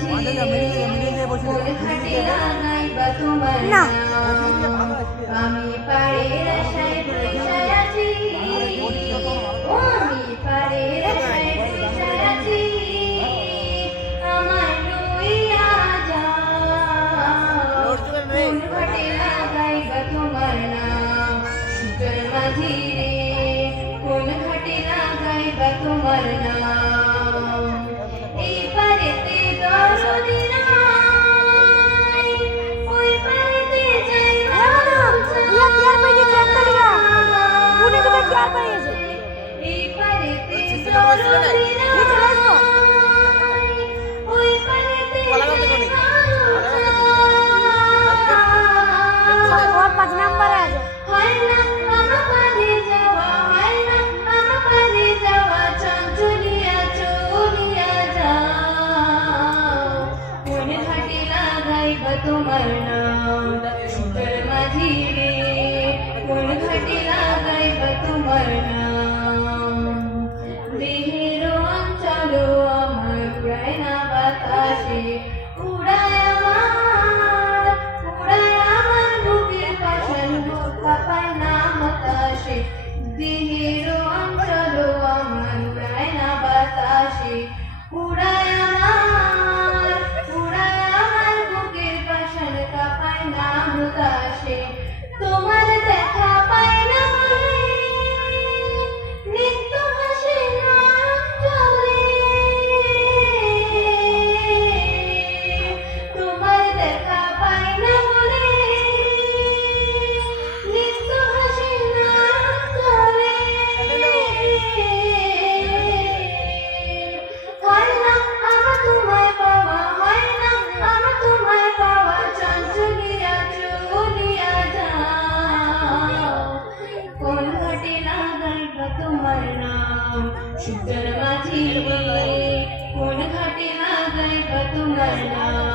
মাঝি কোন ঘাটে লাগাইবা তোমার নাম আমি পাড়ের আশায় বৈশায় আছি ও আমি পাড়ের আশায় বৈশায় আছি আমার লইয়া যাও কোন ঘাটে লাগাইবা তোমার নাম শীতল মাঝি রে কোন ঘাটে লাগাইবা তোমার নাম এই পারেতে দরদি নাই ওই পারেতে যাইবা এই পারেতে দরদি নাই ওই পারেতে পাঁচ নাম্বারে আছে হয় না আমার পারে যাওয়া হয় না আমার পারে যাওয়া চঞ্চলিয়া চলিয়া যাও কোন ঘাটে লাগাইবা তোমার নাম শীতল মাঝি রে কোন ঘাটে লাগাইবা তোমার নাম দেহের অঞ্চল আমার উড়ায় না বাতাসে উড়ায় আমার বুকের পাশান কাঁপায় না হতাশে দেহের অঞ্চল আমার উড়ায় না বাতাসে উড়ায় আমার বুকের পাশান কাঁপায় না হতাশে তোমার দেখা পাই না বলে নিত্য ভাসে নাম চলে তোমার দেখা পাই না বলে নিত্য ভাসে নাম চলে হয় না আমার তোমায় পাওয়া হয় না আমার তোমায় পাওয়া চঞ্চলিয়া চলিয়া যাও কোন ঘাটে লাগাইবা তোমার নাম শীতল মাঝি রে কোন ঘাটে লাগাইবা তোমার নাম